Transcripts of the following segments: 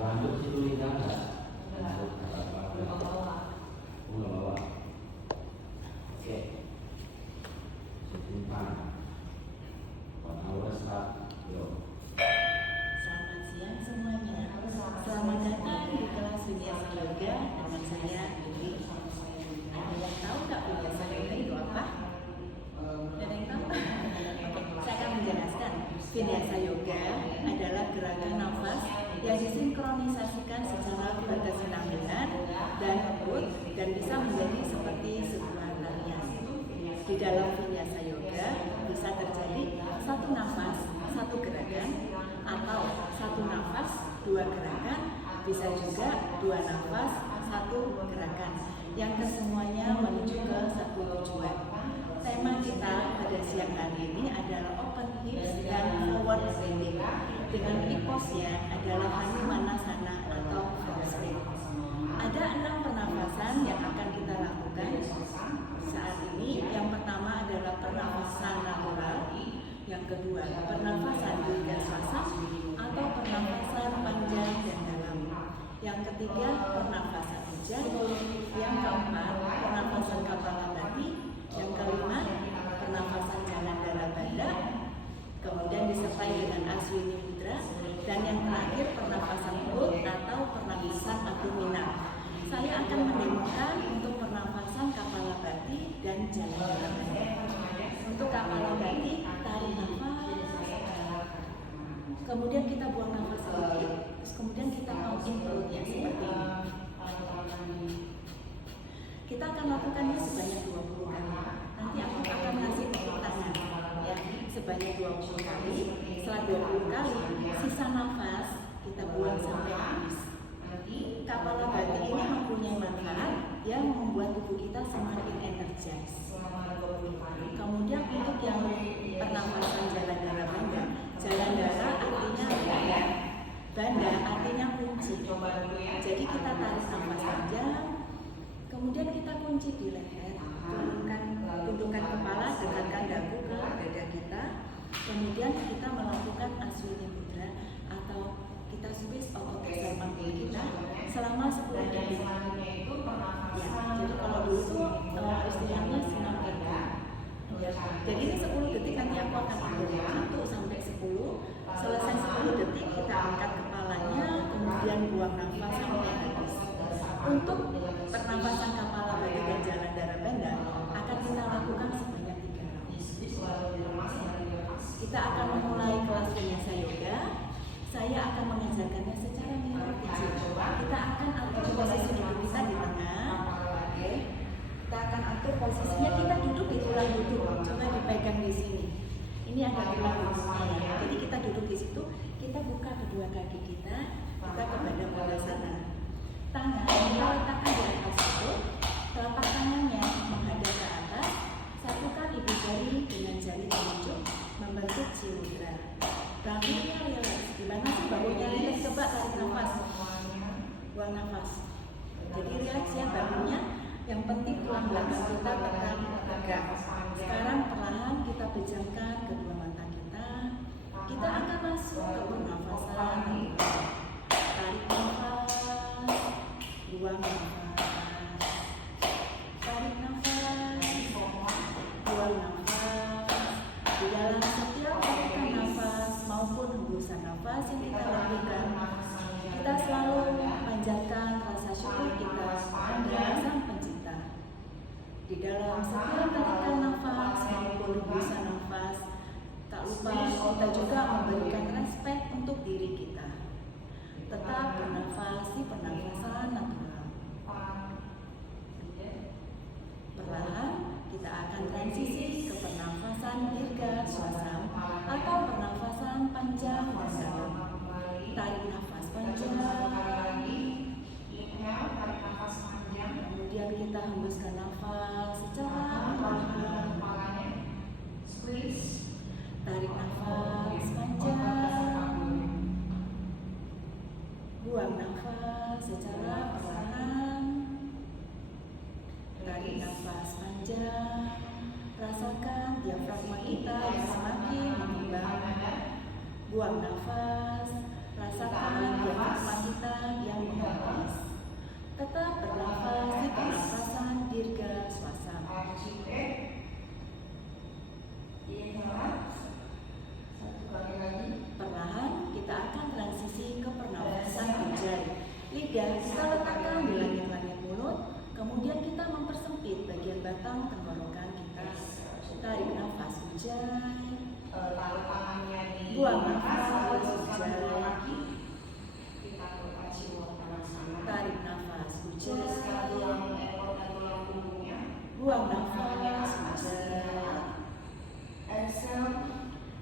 Lanjut situ lidah enggak? Lanjut bawa. Enggak bawa. Oke. Simpan. Awas Pak. Selamat siang semuanya. Selamat datang di kelas Vinyasa Yoga dengan saya Dewi. Ada yang tahu nggak Vinyasa Yoga itu apa? Ada yang tahu? Oke, saya akan menjelaskan. Vinyasa Yoga adalah gerakan nafas yang disinkronisasikan secara berkesinambungan dan lembut dan bisa menjadi seperti sebuah tarian. Di dalam Vinyasa Yoga bisa terjadi satu nafas, satu gerakan, atau satu nafas, dua gerakan, bisa juga dua nafas, satu gerakan, yang kesemuanya menuju ke satu tujuan. Tema kita pada siang hari ini adalah open hips dan forward bending dengan posnya adalah Hanumanasana atau handstand. Ada 6 pernafasan yang akan kita lakukan saat ini. Yang pertama adalah pernafasan natural, yang kedua pernafasan dirgaswasa atau pernafasan panjang dan dalam, yang ketiga pernafasan hujan, yang keempat pernafasan kepala bati, yang kelima pernafasan jalan darah banda, kemudian disertai dengan Aswini Mudra, dan yang terakhir pernafasan perut atau pernafasan abdominal. Saya akan mendemokan untuk pernafasan kepala bati dan jalan darah banda. Untuk kepala bati, tarik nafas, kemudian kita buang nafas sedikit, terus kemudian kita mautin perutnya seperti ini. Kita akan lakukannya sebanyak 20 kali. Nanti aku akan ngasih tepuk tangan ya, sebanyak 20 kali. Setelah 20 kali, sisa nafas kita buang sampai habis. Kepala bati ini mempunyai manfaat yang membuat tubuh kita semakin energis. Kemudian untuk yang pernafasan jalan darah banda, jalan darah artinya banda, banda artinya kunci. Jadi kita tarik nafas panjang, kemudian kita kunci di leher, tundukkan kepala, dekatkan dagu ke dada kita, kemudian kita melakukan Aswini Mudra atau kita squeeze otot dasar panggul kita selama 10 detik. Ya, jadi kalau dulu tuh istilahnya senam kengkang. Ya, jadi ini 10 detik nanti aku akan hitung 1 sampai 10. Selesai 10 detik kita angkat kepalanya, kemudian buang nafas sampai habis. Untuk pernafasan kepala bati dan jalan darah banda akan kita lakukan sebanyak 3 round. Kita akan memulai kelas Vinyasa Yoga. Saya akan mengajarkannya secara mirip kecil. Kita akan atur posisi duduk kita di tengah. Oke. Kita akan atur posisinya, kita duduk di tulang duduk. Coba dipegang di sini. Ini ada tulang duduknya ya. Jadi kita duduk di situ. Kita buka kedua kaki kita. Kita kepada bola sana. Tangan kita letakkan di atas perut. Telapak tangannya menghadap ke atas. Satukan ibu jari dengan jari telunjuk membentuk Mudra. Bahunya rileks. Gimana sih bahunya rileks? Coba tarik nafas, buang nafas. Jadi rileks ya bahunya. Yang penting tulang belakang kita tetap tegak. Sekarang perlahan kita pejamkan kedua mata kita. Kita akan masuk ke pernafasan. Tarik nafas, buang nafas. Tarik nafas, buang nafas. Di dalam setiap tarikan nafas maupun hembusan nafas yang kita lakukan, kita selalu panjatkan rasa syukur kita kepada Sang Pencipta. Di dalam setiap tarikan nafas maupun hembusan nafas, tak lupa kita juga memberikan respek untuk diri kita. Tetap bernafas di pernafasan natural. Perlahan kita akan transisi ke pernafasan dirgaswasa atau pernafasan panjang dan dalam. Tarik nafas panjang, kemudian kita hembuskan nafas secara perlahan. Tarik nafas panjang, buang nafas secara perlahan. Tarik nafas panjang, rasakan diafragma kita yang semakin mengembang. Buang nafas, rasakan diafragma kita Ketiga, kita letakkan di langit-langit mulut. Kemudian kita mempersempit bagian batang tenggorokan kita. Tarik nafas, ujai. Buang nafas, ujai. Tarik nafas, ujai. Buang nafas, ujai.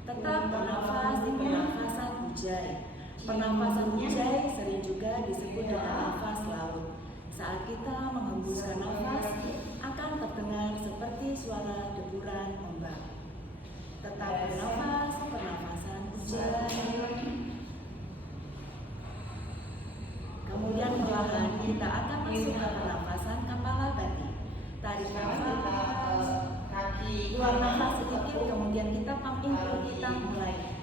Tetap bernafas di pernafasan ujai. Pernafasan ujai sering juga disebut dengan nafas laut. Saat kita menghembuskan nafas, akan terdengar seperti suara deburan ombak. Tetap bernafas, pernafasan ujai. Kemudian perlahan kita akan masuk ke pernafasan kepala bati. Tarik nafas, buang nafas sedikit, kemudian kita pumping perut kita mulai.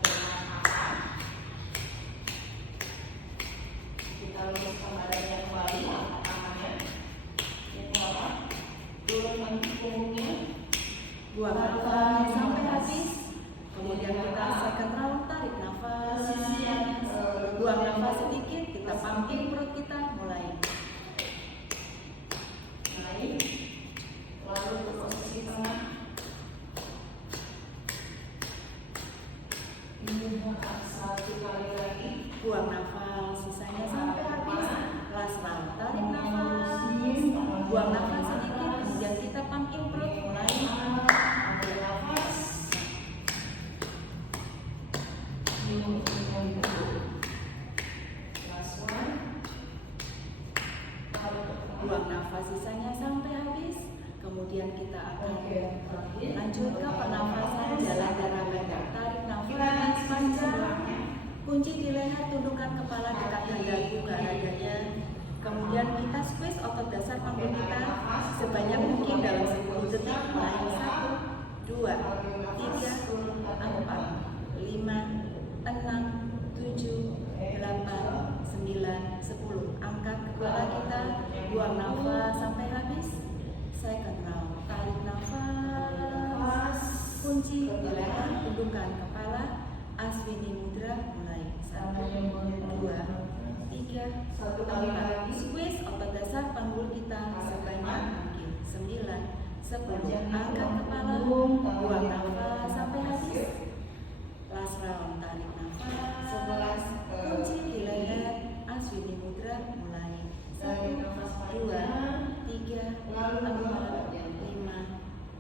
Kita luruskan badannya kembali, angkat tangannya, turunkan punggungnya, buang nafas sampai habis. Kemudian kita second round, tarik nafas, buang nafas sedikit, kita pumping perut kita mulai. Naik, lalu ke posisi tengah. Satu kali lagi, buang nafas, sisanya sampai habis. Last round, tarik nafas, buang nafas sedikit, kemudian kita pumping perut mulai. Ambil nafas, last one, buang nafas sisanya sampai habis. Kemudian kita akan lanjut ke pernafasan jalan darah banda. Tarik nafas panjang, kunci di leher, tundukkan kepala dekatkan dagu ke arah dada. Kemudian kita squeeze otot dasar panggul kita sebanyak mungkin dalam 10 detik. Mulai 1, 2, 3, 4, 5, 6, 7, 8, 9, 10. Angkat kepala kita, buang nafas sampai habis. Second round, tarik nafas, kunci di leher, tundukkan kepala, Aswini Mudra mulai. 1, 2, 3, 4. Squeeze otot dasar panggul kita sebanyak mungkin. 9, 10. Angkat kepala, buang nafas sampai habis. Last round, tarik nafas, kunci di leher, Aswini Mudra mulai. 1, 2, 3, 4, 5,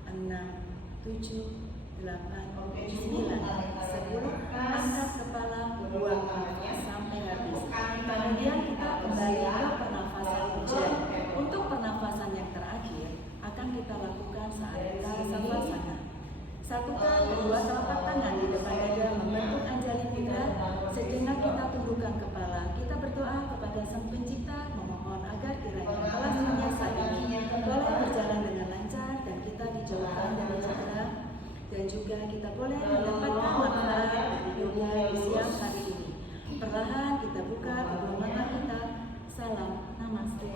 6, 7, 8, 9, 10. Angkat kepala, buang nafas sampai habis. Kemudian kita kembali ke pernafasan ujai. Untuk pernafasan yang terakhir akan kita lakukan saat kita savasana. Satukan kedua telapak tangan di depan dada membentuk Anjali Mudra. Sejenak kita tundukkan kepala. Kita berdoa kepada Sang Pencipta, memohon agar kiranya kelas dunia saat ini boleh berjalan dengan lancar dan kita dijauhkan dari cedera, dan juga kita boleh mendapatkan manfaat dari yoga di siang hari ini. Perlahan kita buka kedua mata kita. Salam, namaste.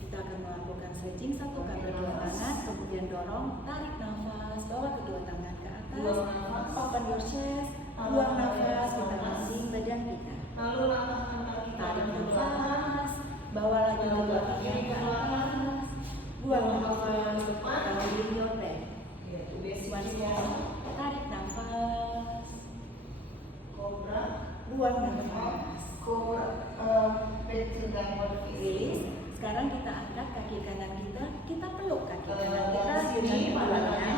Kita akan melakukan stretching, satukan kedua tangan, kemudian dorong, tarik nafas, bawa kedua tangan ke atas, open your chest, buang nafas, kita masing badan kita. Tarik nafas, bawa lagi kedua tangan ke atas, buang nafas, tarik your back. Once more, tarik nafas, buang nafas, release. Sekarang kita angkat kaki kanan kita peluk kaki kanan kita dengan keduanya.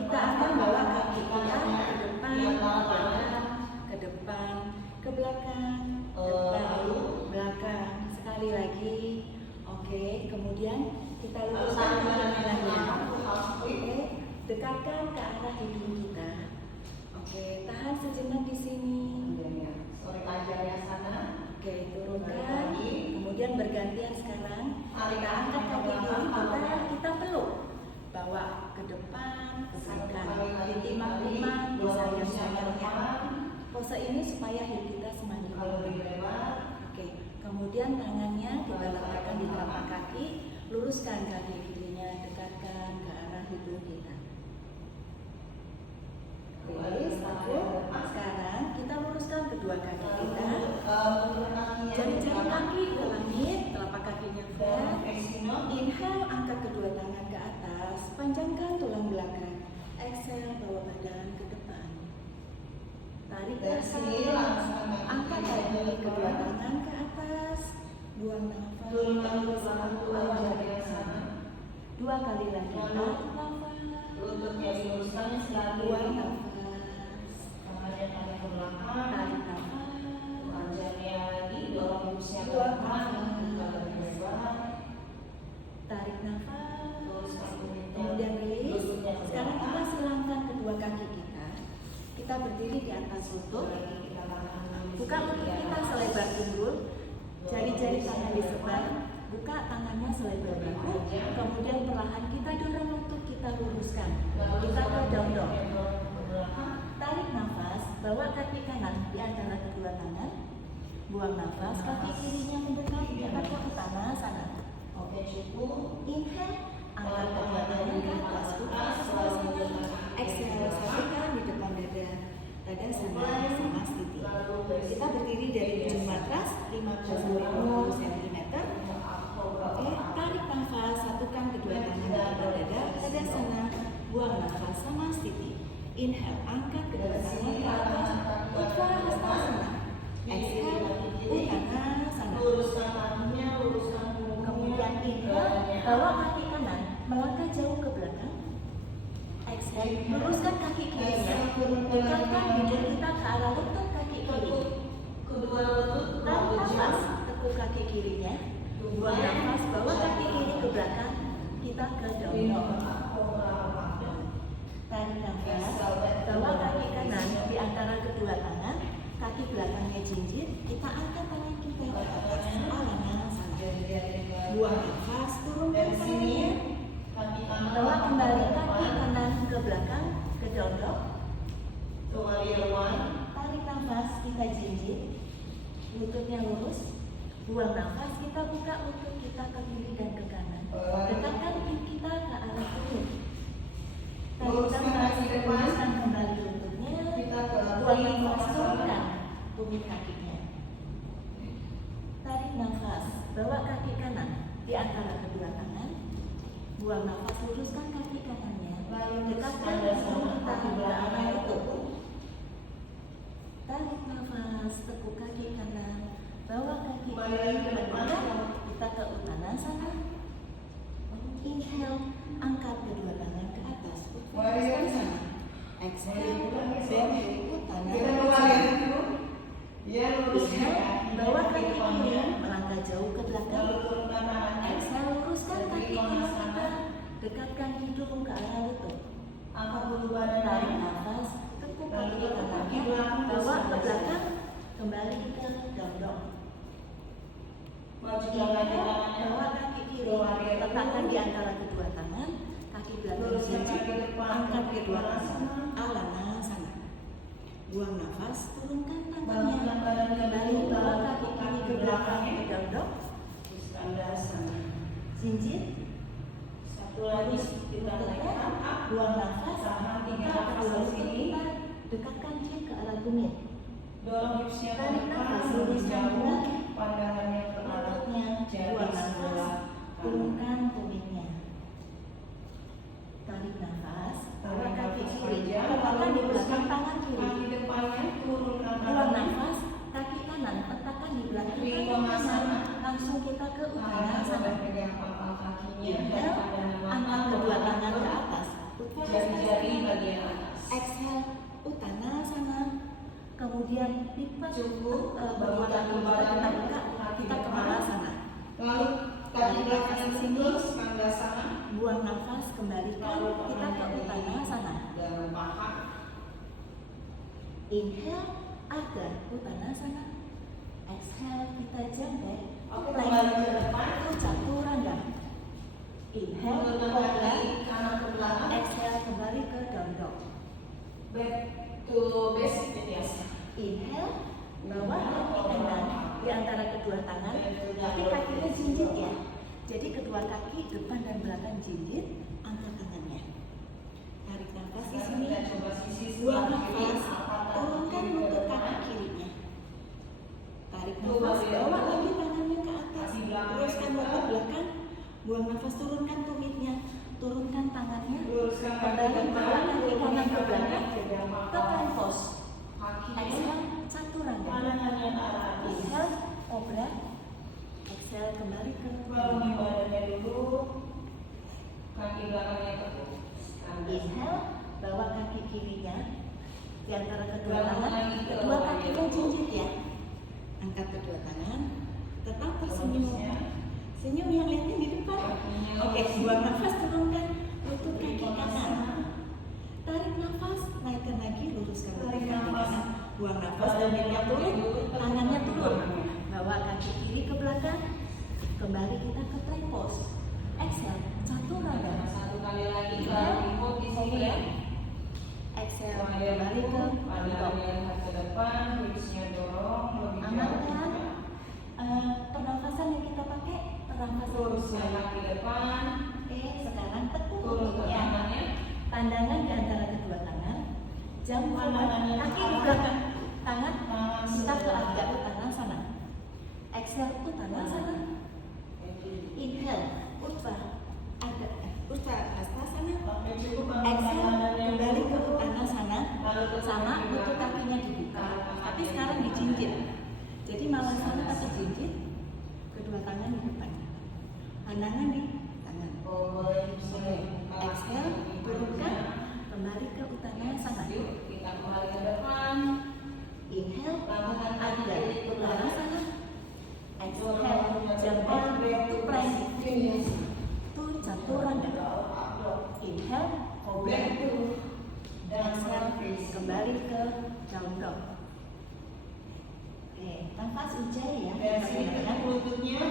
Kita akan bawa kaki kita ke depan, ke depan, ke belakang, depan, belakang. Sekali lagi, oke. Kemudian kita luruskan kaki kanannya, oke. Dekatkan ke arah hidung kita, oke. Tahan sejenak di sini. Oke, turunkan. Kemudian bergantian sekarang. Kita angkat kaki kiri kita peluk. Bawa ke depan, ke belakang. Ditimang-timang, disayang-sayang. Pose ini supaya hip kita semakin lebar. Oke, kemudian tangannya kita letakkan di telapak kaki. Luruskan kaki kirinya, dekatkan ke arah hidung kita. Oke, sekarang kita luruskan kedua kaki kita. Jari-jari kaki ke kepalanya flat. Inhale, angkat kedua tangan ke atas, panjangkan tulang belakang. Exhale, bawa badan ke depan. Tarik nafas, angkat lagi kedua tangan ke atas, buang nafas, bawa badan ke depan. 2 kali lagi, tarik nafas, buang nafas, tarik nafas. Tarik nafas, kemudian rilis. Sekarang kita silangkan kedua kaki kita. Kita berdiri di atas lutut. Buka lutut kita selebar pinggul. Jari-jari tangan disebar. Buka tangannya selebar bahu. Kemudian perlahan kita dorong lutut kita luruskan. Kita ke down dog. Tarik nafas, bawa kaki kanan di antara kedua tangan. Buang nafas, kaki kirinya mendekat ke tanah sana. Oke, cukup. Inhale, angkat kedua tangan ke atas, exhale, satukan di depan dada. Dada sama stiti. Kita berdiri dari ujung matras 15-20 cm. Oke, tarik nafas, satukan kedua tangan di depan dada. Dada sana, buang nafas sama stiti. Inhale, angkat kedua tangan ke atas, Uttanasana. Exhale, Uttanasana. Luruskan kakinya, luruskan punggungnya. Kemudian inhale, bawa kaki kanan melangkah jauh ke belakang. Exhale, luruskan kaki kirinya. Dekatkan bibir kita ke arah lutut kaki kiri. Kedua lutut, Tarik nafas, tekuk kaki kirinya. Buang nafas, bawa kaki kiri ke belakang. Kita ke down dog. Tarik nafas, bawa kaki kanan di antara kedua tangan. Kaki belakangnya jinjit, kita angkat tangan kita ke atas. Alanasana. Buang nafas, turunkan tangannya. Bawa kembali kaki kanan ke belakang, ke down dog. Tarik nafas, kita jinjit. Lututnya lurus. Buang nafas, kita buka lutut kita ke kiri dan ke kanan. Dekatkan hip kita ke arah perut. Tarik nafas, luruskan kembali lututnya. Buang nafas, turunkan tumit kakinya. Tarik nafas, bawa kaki kanan di antara kedua tangan. Buang nafas, luruskan kaki kanannya. Dekatkan hidung kita ke arah lutut. Tarik nafas, tekuk kaki kanan. Bawa kaki kiri ke belakang. Kita ke Uttanasana. Inhale, angkat kedua tangan ke atas. Uttanasana. Exhale, bend Uttanasana. Inhale, bawa kaki kiri melangkah jauh ke belakang. Exhale, luruskan kaki kiri kita. Dekatkan hidung ke arah lutut. Tarik nafas, tekuk kaki kanannya. Bawa ke belakang, kembali ke down dog. Bawa kaki kiri, letakkan di antara kedua tangan. Kaki belakang jinjit, angkat kedua tangan. Alanasana. Buang nafas, turunkan tangannya. Kembali bawa kaki kiri ke belakang ke down dog. Jinjit. Lurus kita naikkan. Buang nafas. Kita kedua lutut kita dekatkan hip ke arah tumit. Tarik nafas, luruskan kembali. Pandangannya ke arah Buang nafas, turunkan tumitnya. Tarik nafas, bawa kaki kiri, letakkan di belakang tangan kiri. Buang nafas, kaki kanan letakkan di belakang tangan kanan. Langsung kita ke Uttanasana. Inhale, angkat kedua tangan ke atas. Uttanasana. Exhale, Uttanasana. Kemudian lipat bawa kaki kita buka, kita ke Malasana. Lalu kaki belakang yang lurus, Buang nafas, kembalikan kita ke Uttanasana. dan paha. Inhale, agar Uttanasana. Exhale, kita jambek. Oke, kembali ke depan. Chaturanga. Inhale, Menggunakan kobra. kaki kanan ke belakang. Exhale, kembali ke down dog. Back to basic biasa. Inhale, bawa kaki kanan di antara kedua tangan, tapi kakinya jinjit ya. Jadi kedua kaki depan dan belakang jinjit, angkat tangannya. Tarik nafas di sini. Buang nafas, turunkan lutut kaki kirinya. Tarik nafas, bawa lagi tangannya ke atas. Teruskan lutut nafas, turunkan tumitnya, turunkan tangannya, Luruskan kembali kaki bawa kaki kanan ke belakang, jaga ke mata. plank pose. Kaki Exhale, chaturanga. pandangannya ke arah atas. Inhale, cobra. Exhale, kembali ke Bangun badannya dulu. Kaki belakangnya tekuk. Inhale, bawa kaki kirinya di antara kedua Belakang tangan, lagi ke kedua bawah. kakinya jinjit ya. Angkat kedua tangan, tetap tersenyum. Senyum yang lihatnya di depan. Oke, buang nafas, turunkan lutut kaki kanan. Tarik nafas, naikkan lagi, luruskan lutut kaki kanan. Buang nafas, tumitnya turun, tangannya turun. Bawa kaki kiri ke belakang. Kembali kita ke plank pose. Exhale, chaturanga. Satu kali lagi tarik di sini. Exhale, kembali ke top. Pandangannya lihat ke depan, hipsnya dorong lebih Aman jauh. kan? Pernafasan yang kita pakai pernafasan Luruskan kaki depan. Oke, sekarang tekuk Turun ke lututnya. tangannya. Tandangan di antara kedua tangan. Jam Pandangannya kaki ke di arah. belakang. Tangan Tangan kita ke sebelah. agak ke tangan sana. Exhale ke tangan sana. Inhale, Uttara Hastasana. Oke, cukup Exhale, pandangannya kembali ke dulu. tangan sana. Sama lutut kakinya dibuka. Tapi sekarang dijinjit. Jadi malah sana tapi jinjit. Kedua tangan di depan. Pandangan di tangan. Exhale, turunkan. Kembali ke utara sana. Kita kembali ke depan. Inhale, ada utara sana. Exhale, jump to plank. To chaturanga. Inhale, cobra. Exhale, kembali ke down dog. Oke, nafas ujjayi ya. Dari Kita sini gunakan. ke lututnya.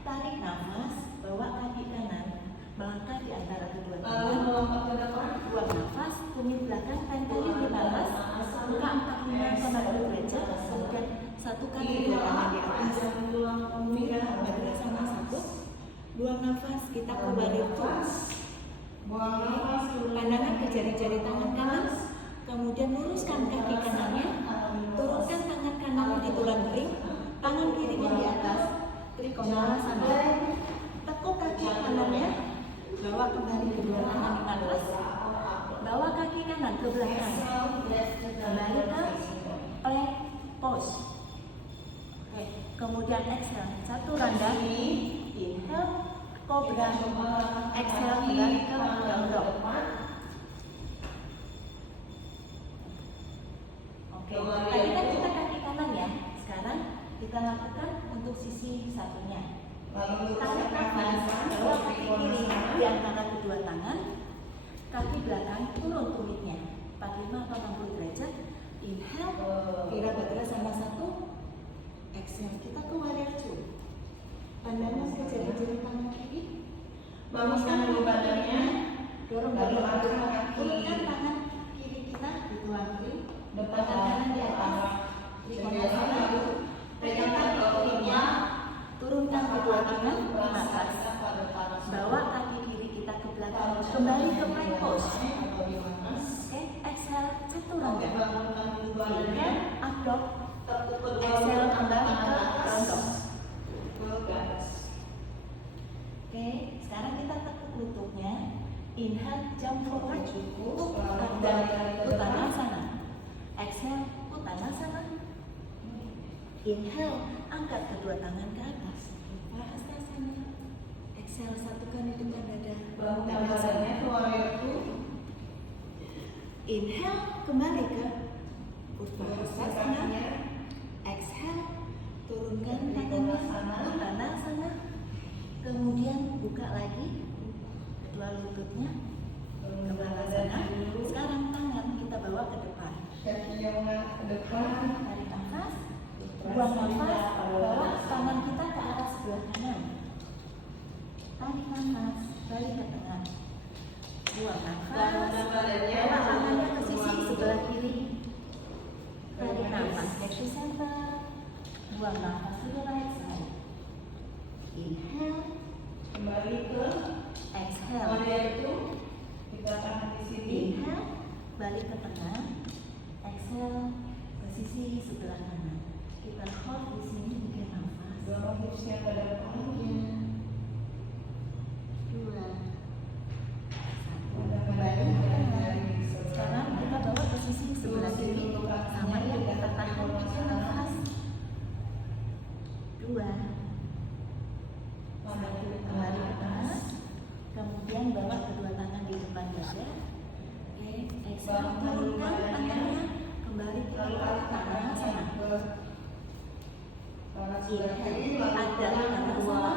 Tarik nafas, bawa kaki kanan, melangkah di antara kedua Lalu tangan. melompat ke depan. Buang nafas, tumit belakang, tempelin di napas, buka 45,2 derajat, kemudian satukan kedua tangan di atas. Mira, Badrasana 1. Buang nafas, kita ke warrior two. Buang nafas. Pandangan ke jari-jari tangan kanan, kemudian luruskan kaki kanannya, turunkan tangan kanannya di tulang ring, tangan kirinya di atas, Trikonasana. Tekuk kaki kanannya, bawa kembali kedua tangan di atas, bawa kaki kanan ke belakang, kembali ke plank pose. Oke, kemudian exhale, chaturanga, inhale, cobra, exhale, kembali ke down dog. Oke, tadi kan kita kaki kanan ya, sekarang kita lakukan untuk sisi satunya. Lalu Tarik nafas, bawa kaki kiri di antara kedua tangan, kaki belakang turun tumitnya 45-80 derajat. Inhale, Virabhadrasana 1. Exhale, kita ke warrior two. Pandangan ke jari-jari tangan kiri. Bangunkan dulu badannya. Dorong Lalu dari angkat belakang. kaki. Turunkan tangan kiri kita di tulang ring. Depan Tangan kanan di atas. Trikonasana. Pegang kaki kirinya. Turunkan kedua tangan ke atas. Bawa kaki kiri kita ke belakang. Kembali ke plank pose. Oke, exhale, chaturanga. Inhale, up dog. Exhale, kembali ke down dog. Oke, sekarang kita tekuk lututnya. Inhale, jump forward. Dan Uttanasana. Exhale, Uttanasana. Inhale, angkat kedua tangan ke atas. Hastasana. Exhale, satukan di depan dada. Bangunkan badannya ke warrior two. Inhale, kembali ke Luruskan Uttanasana. kakinya. Exhale, turunkan tangannya Uttanasana. Kemudian buka lagi kedua lututnya ke Uttanasana. Sekarang tangan kita bawa ke depan. Kakinya mengarah ke depan. Tarik nafas, buang nafas, bawa tangan kita ke arah sebelah kanan. Tarik nafas, balik ke tengah. Buang nafas, Bangunkan badannya. bawa tangannya ke sisi sebelah kiri. Tarik nafas, back to center. Buang nafas to the right side. Inhale, Kembali ke exhale. warrior two. Kita tahan di sini. Inhale, balik ke tengah. Exhale, ke sisi sebelah kanan. Kita hold di sini, bikin nafas. Dorong hipsnya ke depan. 2, Inhale, ada tanasana.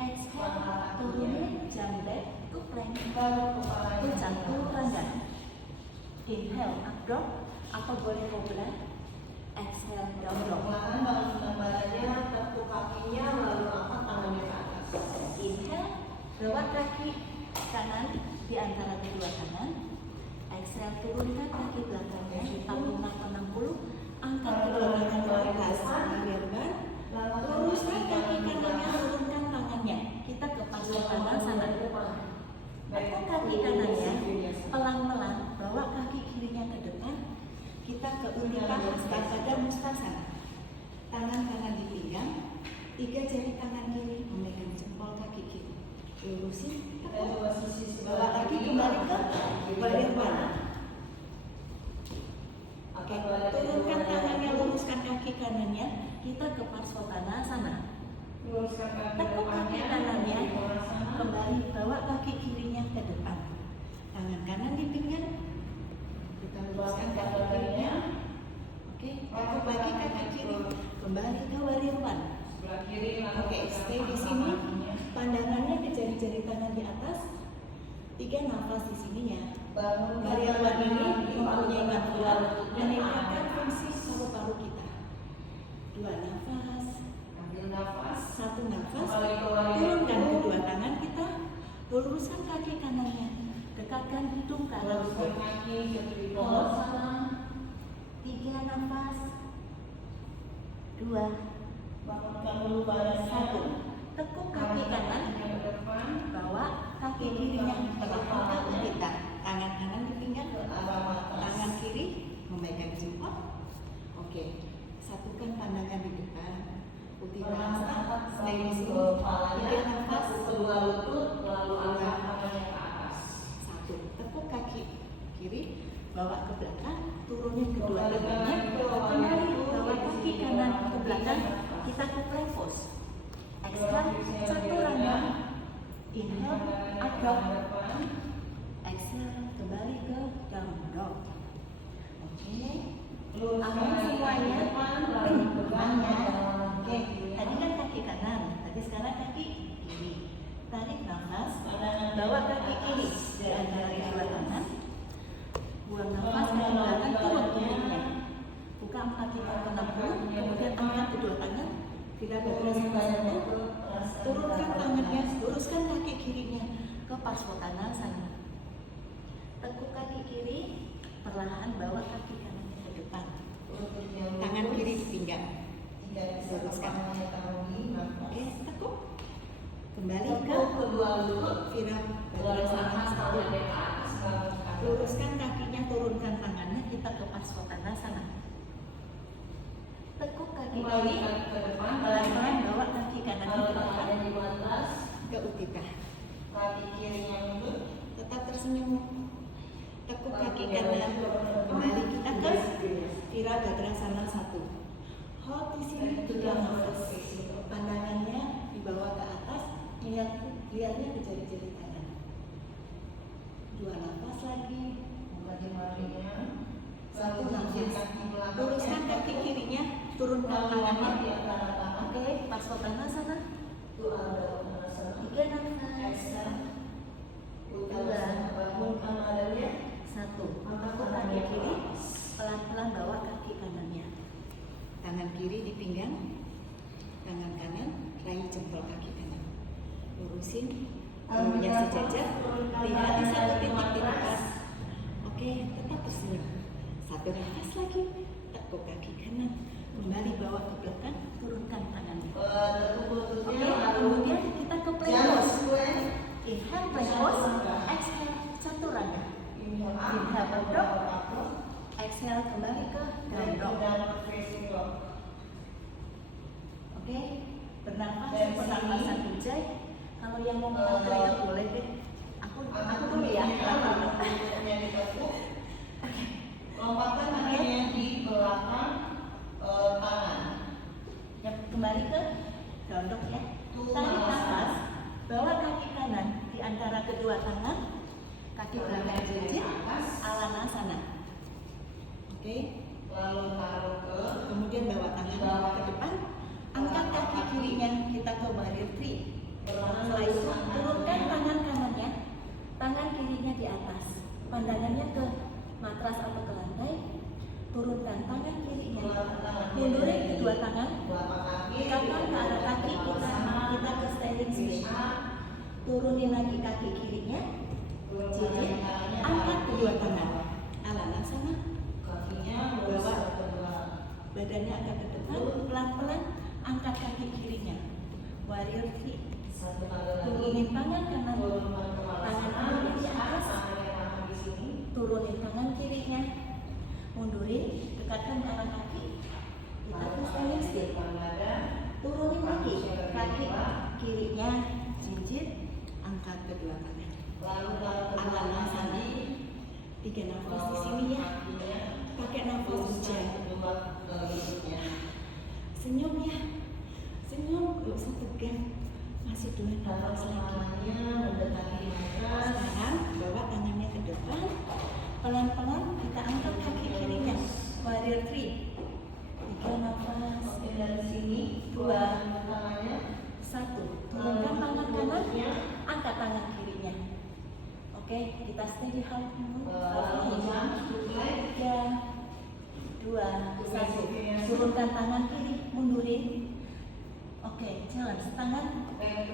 Exhale, turunin jam back ke plank. Tuncang turun rendah. Inhale, up dog. Apa boleh cobra? Exhale, down dog. Tepuk kakinya lalu angkat tangannya ke atas. Inhale, bawa kaki kanan di antara kedua tangan. Exhale, turunkan kaki belakangnya 45 atau 60. Angkat kedua tangan ke atas, biarkan. Luruskan kaki kanannya, turunkan tangannya. Kita ke Parsvatanasana. Tekuk kaki kanannya, pelan-pelan bawa kaki kirinya ke depan. Kita ke Utthita Hasta pada Mustasana. Tangan kanan di pinggang, 3 jari tangan kiri memegang jempol kaki kiri. Lurusin, bawa kaki kembali ke badan mana. Oke, turunkan tangannya, luruskan kaki kanannya. Kita ke Parsvatanasana. Tekuk kaki kanannya, kembali bawa kaki kirinya ke depan. Tangan kanan di pinggang. Kita luruskan kaki kirinya. Oke, tekuk lagi kaki kiri. Kembali ke Warrior Oke, stay di sini. Pandangannya ke jari-jari tangan di atas. 3 nafas di sininya. Warrior ini mempunyai bantuan meningkatkan fungsi paru-paru kita. 2 nafas. Ambil nafas. 1 nafas. Turunkan kedua tangan kita. Luruskan kaki kanannya. Dekatkan hidung ke arah Luruskan kaki ke kiri Oh, bawah. sama. 3 nafas. 2. Bangunkan dulu badannya. 1. Tekuk kaki kanan. ke depan. Bawa kaki kirinya perlahan ke kita. Tangan kanan di pinggang. Ke arah atas. Tangan kiri memegang jempol. Oke. Satukan pandangan di depan. Utthita Hasta. Stay di sini. 3 nafas. Kedua lutut lalu angkat tangannya ke atas. 1. Tekuk kaki kiri. Bawa ke belakang. Turunin kedua tangannya. Kembali bawa kaki kanan ke belakang. Kita ke plank pose. Exhale, chaturanga. Inhale, up dog. Exhale, kembali ke down dog. Oke. Aman semuanya. Amannya. Oke. Tadi kan kaki kanan. Tadi sekarang kaki kiri. Tarik nafas. Bawa kaki kiri di antara kedua tangan. Buang nafas dari belakang, turun punggungnya. Buka 45 ke 60. Kemudian angkat kedua tangan. Virabhadra sama 1. Turunkan tangannya, luruskan kaki kirinya ke Parsvatanasana. Tekuk kaki kiri, perlahan bawa kaki kanannya ke depan. Tangan kiri di pinggang. Luruskan. Oke, tekuk. Kembali ke kedua lutut. Virabhadra sama 1. Luruskan kakinya, turunkan tangannya, kita ke Parsvatanasana. Tekuk kaki kiri, ke depan. pelan-pelan bawa kaki kanannya ke depan. Ada di atas. Ke Utthita. Kaki kirinya mundur. Tetap tersenyum. Tekuk kaki kanan. Kembali kita ke Virabhadra sama 1. Hold di sini 3 nafas. Pandangannya dibawa ke atas. Lihatnya ke jari-jari tangan. 2 nafas lagi. Buka jemarinya. 1 nafas. Luruskan kaki kirinya. Turunkan tangannya. Di antara tangan. Oke, Parsvatanasana. Itu ada pengasaran. 3 nafas. Bangunkan badannya. 1. Tekuk kaki kiri. Pelan-pelan bawa kaki kanannya. Tangan kiri di pinggang. Tangan kanan raih jempol kaki kanan. Lurusin bulunya sejajar. Lihat di 1 titik di atas. Oke, tetap tersenyum. 1 nafas lagi. Tekuk kaki kanan. Kembali bawa ke belakang. Turunkan tangannya. Oke, kemudian kita ke plank pose. Inhale plank pose. Exhale chaturanga. Inhale up dog. Exhale kembali ke down dog. Oke, bernafas pernapasan ujjayi. Kalau yang mau mengalir boleh deh. Aku dulu ya. Lompatkan tangannya di belakang tangan. Ya, kembali ke down dog ya. Tarik nafas, bawa kaki kanan di antara kedua tangan, kaki belakang jejit, alanasana. Oke, Lalu taruh ke kemudian bawa tangan ke depan, pandangannya ke matras atau ke lantai, turunkan tangan kirinya, mundurin kedua tangan, dekatkan ke arah kaki kita ke standing split, turunin lagi kaki kirinya, jinjit, angkat kedua tangan, ala sana, bawa badannya agak ke depan, pelan-pelan angkat kaki kirinya, warrior three, turunin tangan kanan, tangan kiri di atas, turunin tangan kirinya, mundurin, dekatkan ke arah kaki, kita ke standing split, turunin lagi kaki kirinya, jinjit, angkat kedua tangan, ala sana, 3 nafas di sini ya, pakai nafas hujan, senyum ya, senyum, gak usah tegang, masih 2 nafas lagi. Sekarang bawa tangannya ke depan, pelan-pelan kita angkat kaki kirinya, warrior three, 3 nafas, dari sini, 2, 1, turunkan tangan kanan, angkat tangan kirinya. Oke, kita stay di hal dulu. 3, 2, 1, turunkan tangan kiri, mundurin. Oke, jalan tangan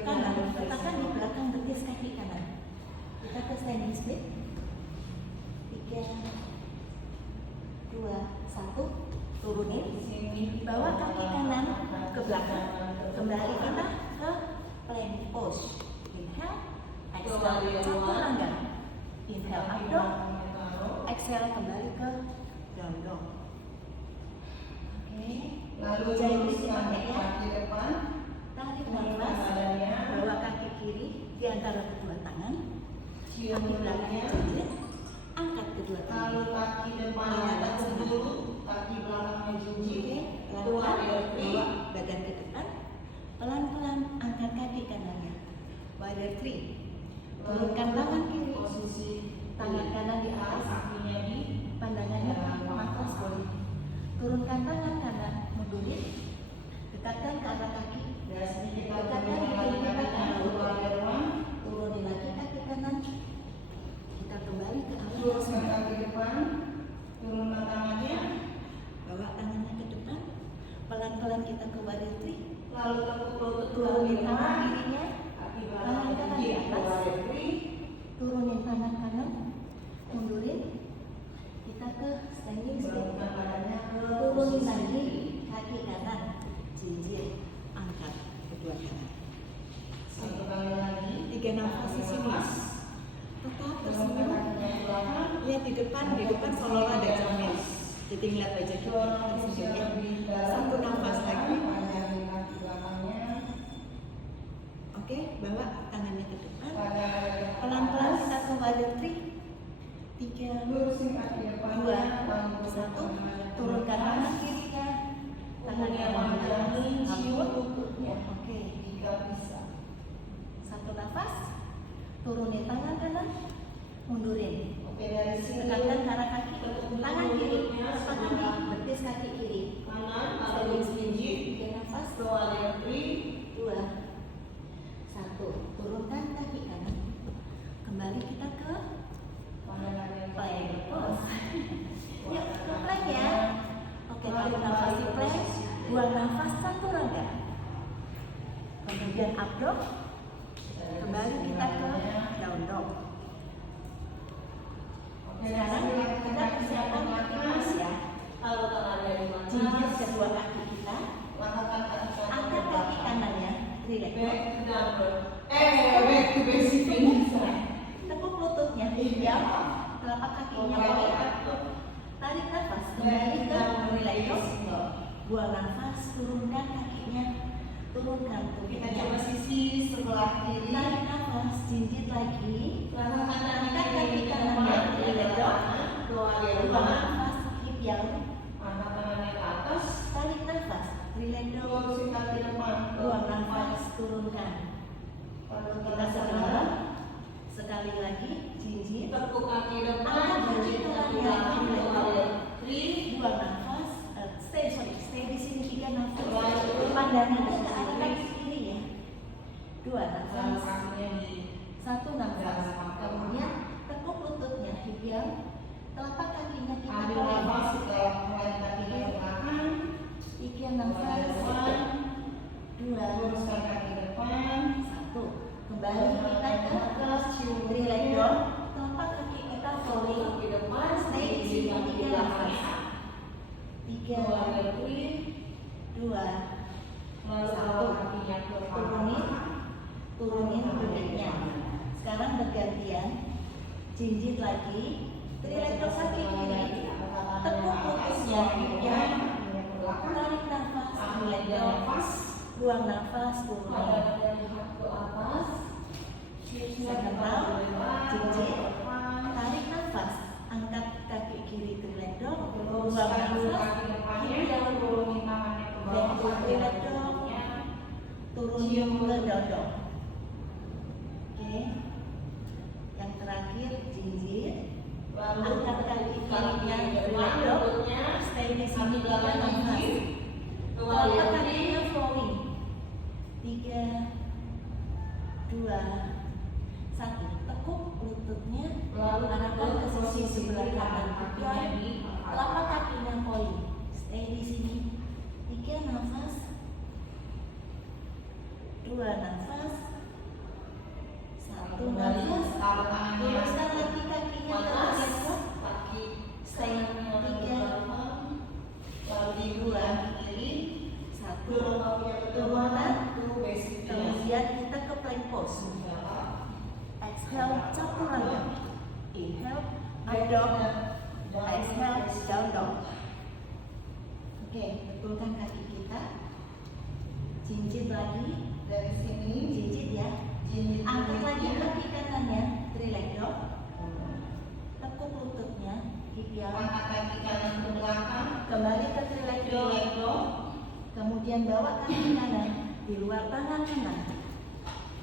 kanan, letakkan di belakang betis kaki kanan. Kita ke standing split. 3, 2, 1, turunin. Bawa kaki kanan ke belakang. Kembali kita ke plank pose. Inhale, exhale, chaturanga. Inhale up dog, exhale kembali ke down dog. Oke, jadi dipakai ya. Tarik nafas, bawa kaki kiri di antara kedua tangan, kaki belakangnya jinjit, angkat kedua tangan. Kaki depannya dulu, kaki belakangnya jinjit. Pelan-pelan bawa badan ke depan, pelan-pelan angkat kaki kanannya. Warrior three, turunkan tangan kiri, posisi tangan kanan di atas, kakinya di pandangannya ke matras boleh. Turunkan tangan kanan, mundurin, dekatkan ke arah kaki, dekatkan di kaki kanan, turunin lagi kaki kanan, kita kembali ke awal. Kaki depan, turunkan tangannya, bawa tangannya ke depan, pelan-pelan kita ke warrior three, lalu tekuk lutut turunin tangan kirinya, tangan kanan di atas, turunin tangan kanan, mundurin, kita ke standing split, turunin lagi kaki kanan, jinjit, angkat kedua tangan. 1 kali lagi. 3 nafas di sini. Tetap tersenyum. Lihat di depan seolah ada cermin. Jadi ngeliat wajah kita tersenyum ya. 1 nafas lagi. Oke, bawa tangannya ke depan. Pelan-pelan kita ke warrior three. 3, 2, 1, turunkan tangan kirinya, tangannya menjauhi lututnya. Oke, 1 nafas, turunin tangan kanan, mundurin. Dekatkan ke arah kaki, tangan kiri, tangan di betis kaki kiri. Standing split, 3 nafas, 2, 1, turunkan kaki kanan. Kembali kita ke plank pose. Yuk ke plank ya. Oke, tarik nafas di plank, buang nafas chaturanga. Kemudian up dog. Kembali kita ke down dog. Sekarang kita persiapan kaki pas ya. Jinjit kedua kaki kita. Angkat kaki kanannya. Relax. Back to basic. Tekuk lututnya, diam. Telapak kakinya bawah. Tarik nafas, kembali ke relax. Buang nafas, turunkan kakinya. Turunkan Kita tubuhnya. coba sisi sebelah kiri. Tarik nafas, jinjit lagi. Angkat kaki kanannya, relax. Buang nafas, hip yang. Angkat tangannya ke atas. Tarik nafas, relax. Lurusin kaki depan. Buang nafas, turunkan. Kita sekarang sekali lagi jinjit. Tekuk kaki depan. Angkat kaki kanannya, relax. Three. Buang nafas, stay di sini 3 nafas. Pandangannya ke arah kaki kiri ya. 2 nafas, 1 nafas. Kemudian tekuk lututnya, hip yang telapak kakinya kita Ambil koin. nafas setelah mulai kakinya ke belakang. 3 nafas, Depan. 2, Luruskan kaki depan. 1. Kembali kita ke atas, three leg drop. Telapak kaki kita rolling. Kaki depan. Stay di sini 3 nafas. 3, Keluar dari. 2, Lalu 1. kakinya ke Turunin punitnya. Sekarang bergantian, jinjit lagi, three leg drop kaki kiri, tekuk lututnya, hipnya, tarik nafas, three leg drop, buang nafas, turunin. ke atas. Second round, jinjit, tarik nafas, angkat kaki kiri three leg drop, buang nafas, hip down, back to three leg drop, turunin ke down dog. Oke, yang terakhir jinjit, angkat kaki kirinya three leg drop, stay di sini 3 nafas, telapak kakinya flowing, 3, 2, 1, tekuk lututnya, arahkan ke sisi sebelah kanan hipnya, telapak kakinya point, stay di sini 3 nafas, 2 nafas, 1 nafas, luruskan lagi kakinya ke atas, stay 3, 2, 1, turunkan, kemudian kita ke plank pose. Exhale, chaturanga. Inhale, up dog. Exhale, down dog. Oke, betulkan kaki kita. Jinjit lagi. Dari sini. Jinjit ya. Angkat lagi kaki kanannya. Three leg drop. Tekuk lututnya. Hip yang. Angkat kaki kanan ke belakang. Kembali ke three leg drop. Kemudian bawa kaki kanan di luar tangan kanan.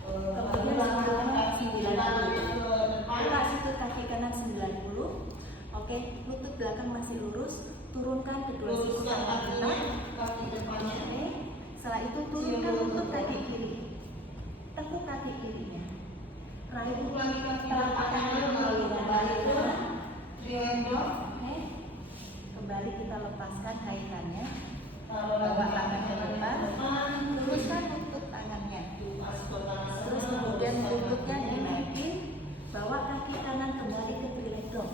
Kemudian sebelumnya 90. Buka situ kaki kanan 90. Oke, lutut belakang masih lurus. Turunkan kedua sisi tangan kita. Kaki depannya. Oke. Setelah itu turunkan lutut kaki kiri. Tekuk kaki kirinya. Raih telapak kaki kembali ke kanan. Oke. Kembali kita lepaskan kaitannya. Bawa tangan ke depan. Luruskan lutut tangannya. Terus kemudian lututnya dinaikin, bawa kaki kanan kembali ke three leg drop.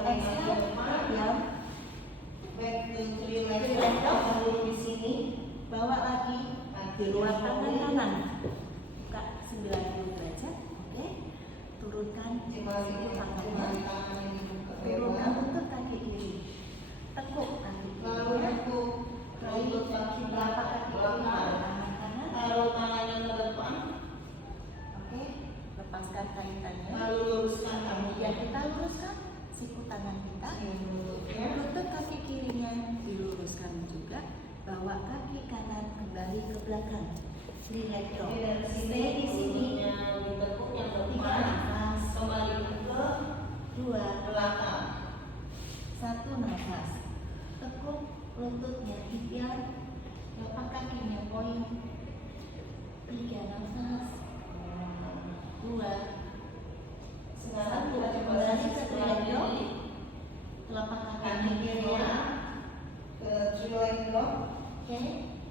Exhale, diam. Three leg drop di sini, bawa lagi di luar tangan kanan. Buka 90 derajat, oke. Turunkan siku tangannya. Turunkan lutut kaki kiri. Tekuk kaki kiri. Raih telapak kaki kiri. Taruh tangannya ke depan. Oke, lepaskan kaitannya. Lalu luruskan Kemudian kita luruskan siku tangan kita. Lutut kaki kirinya diluruskan juga. Bawa kaki kanan kembali ke belakang. Three leg drop. Stay di sini. Ditekuk yang 3 depan. nafas. Kembali ke 2, belakang. 1 nafas. Tekuk lututnya 3. Telapak kakinya point. 3 nafas. 2, 1. Kembali ke three leg drop. Telapak Kaki kaki kiri kiri. ke three leg drop. Oke.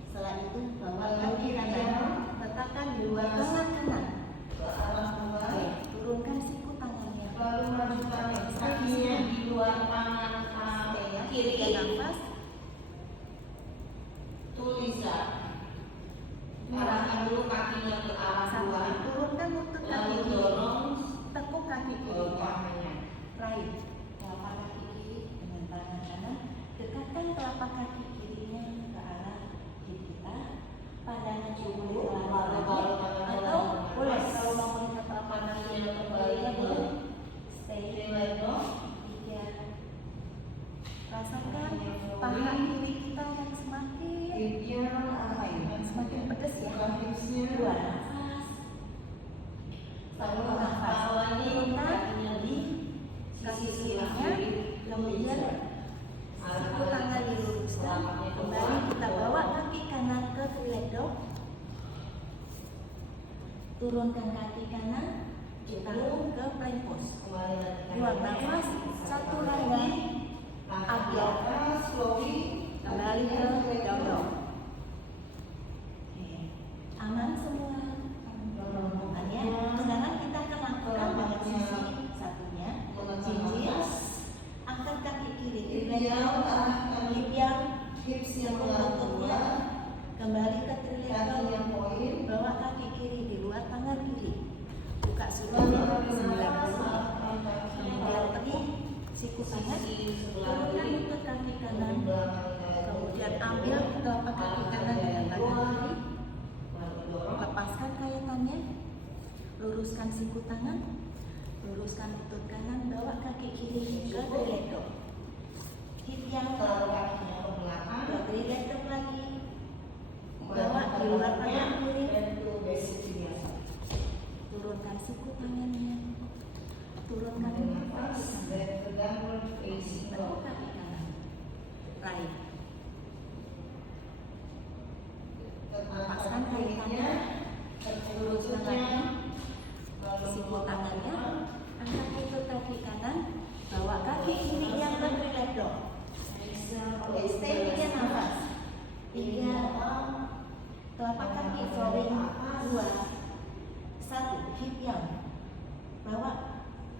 Setelah itu bawa kaki kanan. Letakkan di luar tangan kanan. Ke arah luar. Oke. Turunkan siku tangannya. Lalu majukan kakinya di luar tangan kiri. 3 nafas. Tulisan. Arahkan dulu kakinya ke arah 1. luar. Turunkan lutut kaki Lalu kiri. dorong Tekuk kaki ke kiri. kakinya. Raih telapak kaki kiri dengan tangan kanan. Dekatkan telapak kaki kirinya ke arah hip kita. Pandangan dulu atau boleh kalau mau melihat telapak kakinya kembali boleh. Stay. Three leg drop. 3. Rasakan paha kiri kita yang semakin semakin pedas ya. 2 nafas. 1 nafas. Turunkan di kaki kirinya, kemudian siku tangan diluruskan. Kembali kita bawa kaki kanan ke three leg drop. Turunkan kaki kanan, kita ke plank pose. Kembali lagi. Buang nafas, satu rangga, Angkat di atas, slowly. kembali ke down dog. Oke, aman semua. Rombongannya. Sekarang kita akan lakukan dengan sisi satunya. Jinjit, angkat kaki kiri, hip yang Hips yang lututnya, kembali ke kaki triangle. yang poin. Bawa kaki kiri di luar tangan kiri. Buka sudutnya 90. Kemudian teguk siku tangan. Turunkan lutut kaki kanan. Kemudian ambil telapak kaki kanan dengan tangan kiri. Lepaskan kaitannya. Luruskan siku tangan. Luruskan lutut kanan. Bawa kaki kiri ke relax dog. Hip yang Taruh kakinya ke belakang. ke relax dog lagi. Bawa di luar tangan kiri. Dan itu basic biasa. Turunkan siku tangannya. Turunkan nafas. Dan downward facing Tekuk dog. kaki kanan. Right. Lepaskan kaitannya. Luruskan lagi siku tangannya. Angkat lutut kaki kanan. Bawa kaki kiri yang ke relax dog. Oke, stay 3 nafas. 3. Telapak kaki flowing. 2. 1. Hip yang. Bawa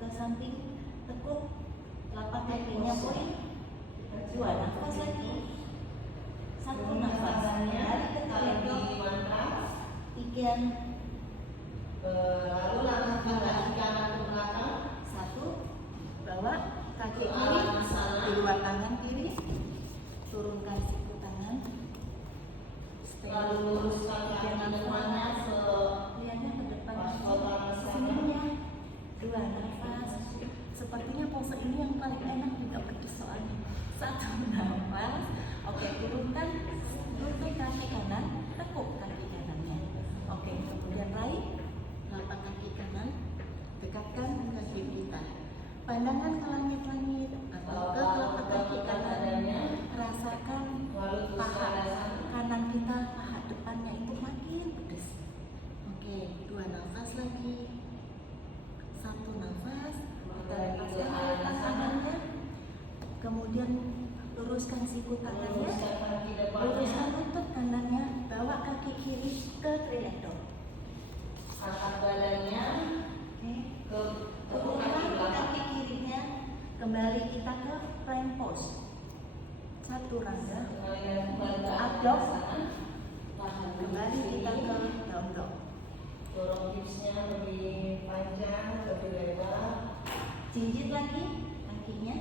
ke samping. Tekuk. Telapak kakinya poin. 2 nafas lagi. 1 nafas. Dari ke relax dog. 3. Lalu langkahkan kaki kanan ke belakang. 1. Bawa kaki kiri di luar tangan kiri. Turunkan siku tangan. Stay. Lalu luruskan kaki depannya Lihatnya ke depan. Mahkota Senyumnya. 2 nafas. Sepertinya pose ini yang paling enak, tidak pedes soalnya. 1 nafas. Oke, turunkan lutut kaki kanan, tekuk kaki kanannya. Oke, kemudian raih telapak kaki kanan, dekatkan ke hip kita. Pandangan ke langit-langit atau ke telapak kaki kanannya. Rasakan paha kanan kita, paha depannya itu makin pedes. Oke, 2 nafas lagi. 1 nafas. Kita lepaskan tangannya. Kemudian luruskan siku tangannya. Luruskan lutut kanannya. Bawa kaki kiri ke relax dog. Angkat badannya Oke. ke Turunkan kaki kirinya. Kembali kita ke plank pose. 1 rangga. Up dog. Kembali kita ke down dog. dorong hipsnya lebih panjang, lebih lebar. Jinjit lagi kakinya.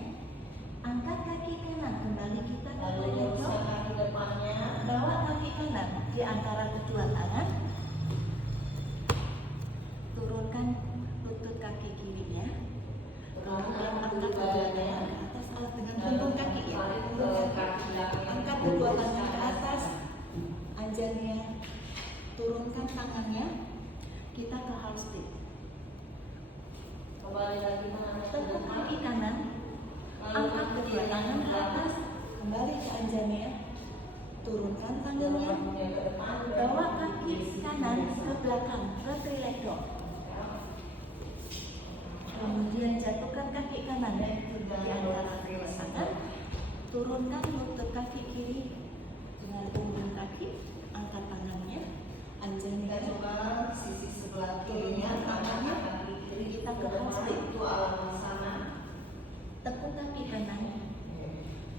Angkat kaki kanan. Kembali kita ke Lalu relax luruskan dog. kaki depannya. Bawa kaki kanan di antara kedua tangan. Turunkan lutut kaki kirinya. Kemudian angkat badannya ke atas alat dengan punggung kaki ya. Punggung kaki. Angkat kedua tangan ke atas. Anjangnya. Turunkan tangannya. Kita ke half stick. Kembali lagi tangannya ke Tekuk depan. kaki kanan. Angkat kedua tangan ke atas. Kembali ke anjangnya. Turunkan tangannya. Tangannya ke depan. Bawa kaki kanan ke belakang ke relax dog. Kemudian jatuhkan kaki kanan di antara kedua tangan. Turunkan lutut kaki kiri dengan punggung kaki. Angkat tangannya. Kita Anjangnya. coba sisi sebelah kirinya, tangannya kaki kiri Kita ke half stick. itu alamat sana. Tekuk kaki kanan.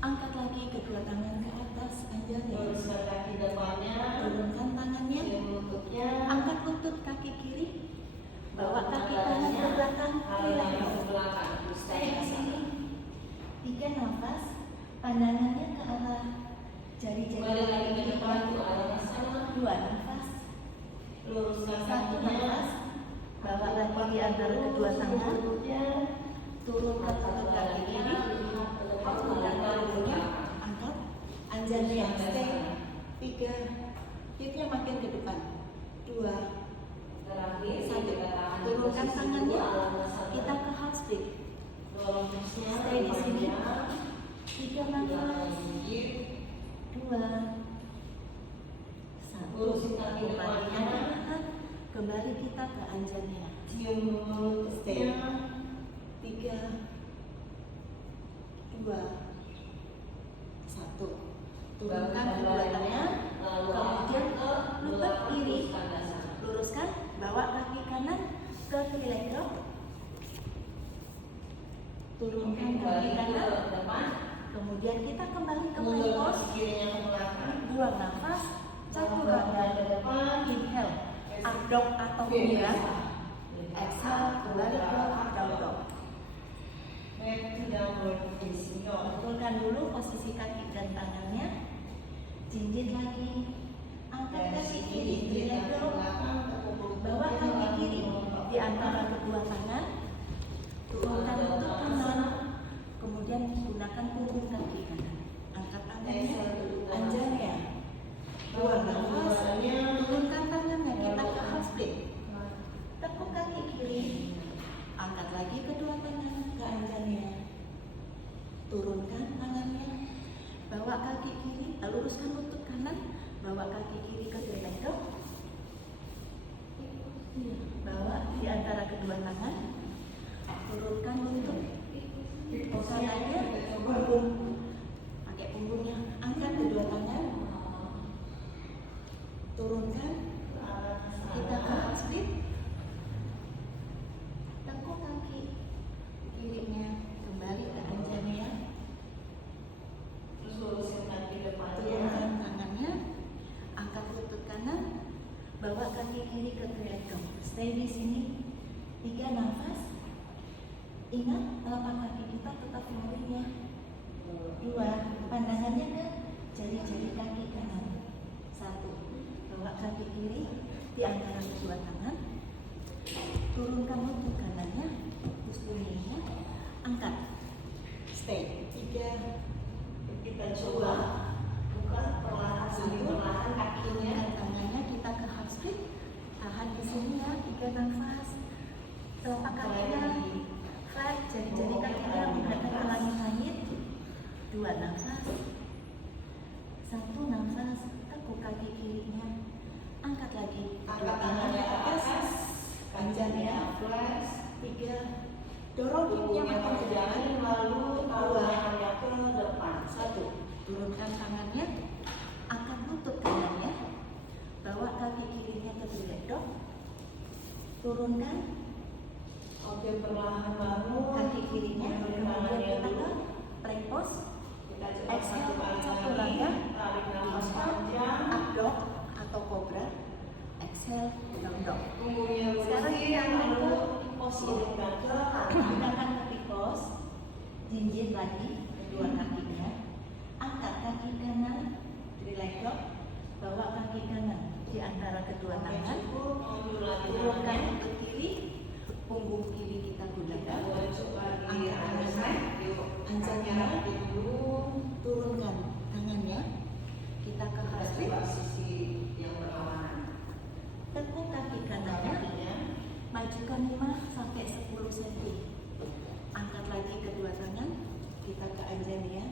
Angkat lagi kedua tangan ke atas. Anjangnya. Luruskan kaki depannya. Turunkan tangannya. Cium lututnya. Angkat lutut kaki kiri. Bawa kaki kanan ke belakang. Relax Ke dog. belakang. Stay di sini. 3 nafas. Pandangannya ke arah jari-jari Kembali lagi ke kaki depan kita. itu alamat sana. 2 nafas. Luruskan 1 kakinya. nafas. Bawa lagi di antara kedua tangan. Lututnya. Turunkan lutut kaki kiri. Turunkan punggungnya. Angkat. Anjangnya. Stay. 3. Hipnya makin ke depan. 2. Terakhir, 1. kita tahan di Turunkan posisi tangannya. dua, alamat sana. Kita ke half stick. Dorong hipsnya Stay di sini. panjang. 3 nafas. 2. 1. Lurusin kaki depannya. Angkat. Kembali kita ke anjangnya. Cium dulu Stay. lututnya. 3, 2, 1. Turunkan kedua tangan, kemudian lutut kiri, luruskan, bawa kaki kanan ke tree drop. Turunkan kaki kanan, kemudian kita kembali ke plank pose. kirinya ke belakang. Buang nafas, chaturanga ke depan. inhale, up dog atau cobra. Exhale, kembali ke down dog. Back to downward facing dog. Betulkan dulu posisi kaki dan tangannya. Jinjit lagi. Angkat kaki kiri, Jinjit relax ke belakang, tekuk bawa kaki kiri di antara kedua tangan. Turunkan lutut kanan. Kemudian gunakan punggung kaki kanan. Angkat tangannya, anjangnya. Buang nafas. Turunkan tangannya, kita ke half split. Tekuk kaki kiri. Angkat lagi kedua tangan ke anjangnya. Turunkan tangannya. Bawa kaki kiri, luruskan lutut kanan. Bawa kaki kiri ke relax dog. Bawa di antara kedua tangan. Turunkan lutut. Kanannya, punggung. Pakai punggungnya. Angkat kedua tangan. Turunkan. Kita ke half split. Tekuk kaki kirinya. Kembali ke anjangnya. Terus lurusin kaki depannya. Turunkan tangannya, angkat lutut kanan, bawa kaki kiri ke relax dog. Stay di sini. 3 nafas. Ingat telapak kaki kita tetap flowing ya. 2, pandangannya ke jari-jari kaki kanan. 1, bawa kaki kiri di antara kedua tangan. Turunkan lutut kanannya, push punggungnya, angkat. Stay. 3, Kita coba buka perlahan demi perlahan kakinya. turunkan tangannya, kita ke half split. Tahan di sini ya, 3 nafas. Telapak kakinya flat, jari-jari kakinya menghadap ke langit-langit. 2 nafas. 1 nafas, tekuk kaki kirinya. Angkat lagi. Angkat tangannya ke atas. Panjangnya. Flex. 3. Dorong hipnya Punggungnya makin ke ke depan. depan, lalu tangannya ke depan. 1. Turunkan tangannya. Angkat lutut kanannya. Bawa kaki kirinya ke relax dog. Turunkan Oke, perlahan bangun. kaki kirinya. Kemudian kita ke plank pose. Kita coba Exhale, satu kali chaturanga. lagi. Tarik nafas panjang. Up dog atau cobra. Exhale, down dog. Punggungnya Sekarang lurusin, kita akan lalu ke pose. turunkan ke kanan. Gunakan kaki pose. Jinjit lagi kedua kakinya. Angkat kaki kanan, relax dog. Bawa kaki kanan di antara kedua tangan. Cukup, mundur lagi Turunkan tangannya. lutut kiri, punggung kiri kita gunakan. Boleh coba di Angkat atas. tangannya, Yuk, anjangnya. kakinya rapi dulu. Turunkan tangannya. Kita ke Kita half split. coba sisi yang berlawanan. Tekuk kaki kanannya. Kakinya. Majukan 5 sampai 10 cm. Angkat lagi kedua tangan. Kita ke anjangnya.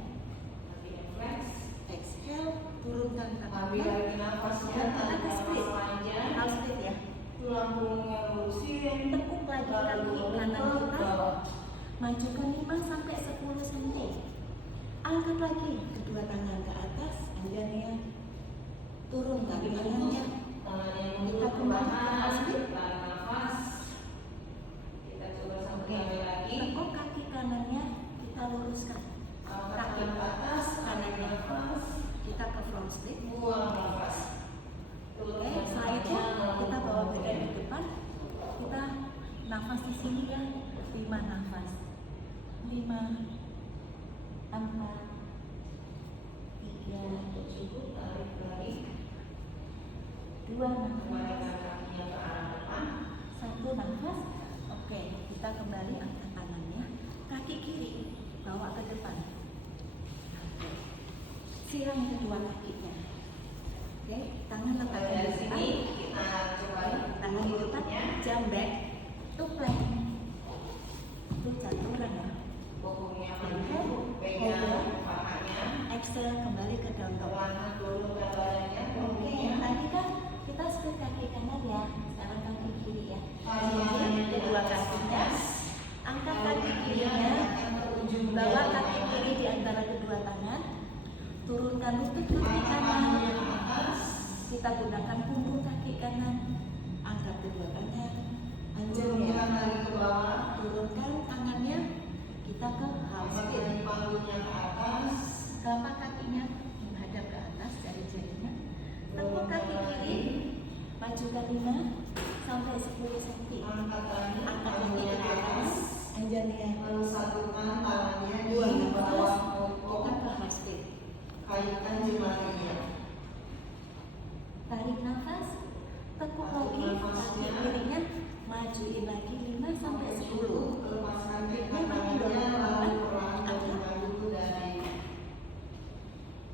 Kakinya flex. Exhale, turunkan Ambil tangannya. lagi nafasnya, Dan kita tarik ke split. nafas panjang. Half split ya. Tulang punggungnya lurusin. Tekuk lagi kaki kanan kita. Majukan 5 sampai 10 cm. Angkat lagi kedua tangan ke atas, anjangnya. Turunkan tangannya. Tangannya Kita mundur ke kembali ke belakang. half split. Tarik nafas. Kita coba satu kali lagi. Tekuk kaki kanannya kita luruskan. Angkat tangan ke atas. Tarik nafas. Kita ke front split. Buang nafas. Oke, setelah itu kita bawa badan ke depan. Kita nafas di sini ya, 5 nafas. 5, 4, 3, Cukup, tarik lagi. 2 nafas, Kembalikan kakinya ke arah depan. 1 nafas. Oke, kita kembali angkat tangannya. Kaki kiri bawa ke depan. Oke. Siram kedua kakinya. Oke, tangan letakkan Dari di sini depan. kita coba Tangan di depan, jump back, to plank. Itu chaturanga. punggungnya maju, pegang pahanya. Exhale, kembali ke down dog. Perlahan turunkan badannya. Oke, tadi kan kita split kaki kanan ya. Sekarang kaki ya. Jinjit kedua kakinya, angkat kaki kirinya, bawa kaki kiri di antara kedua tangan, turunkan lutut kaki kanan. Kita gunakan punggung kaki kanan, angkat kedua tangan, anjingnya ke bawah, turunkan tangannya, kita ke half split. panggungnya ke atas, Telapak kakinya menghadap ke atas, jari-jarinya. Tekuk kaki kiri, majukan 5 sampai 10 cm. angkat lagi, Angkat kaki ke atas, anjingnya lalu satukan tangannya di 2 bawah nafas, punggung, kita ke half split. kaitkan jemarinya. Tarik nafas, tekuk lagi, kaki kirinya majuin lagi 5 sampai 10. Lepaskan Ini makin dorong ke bawah, angkat.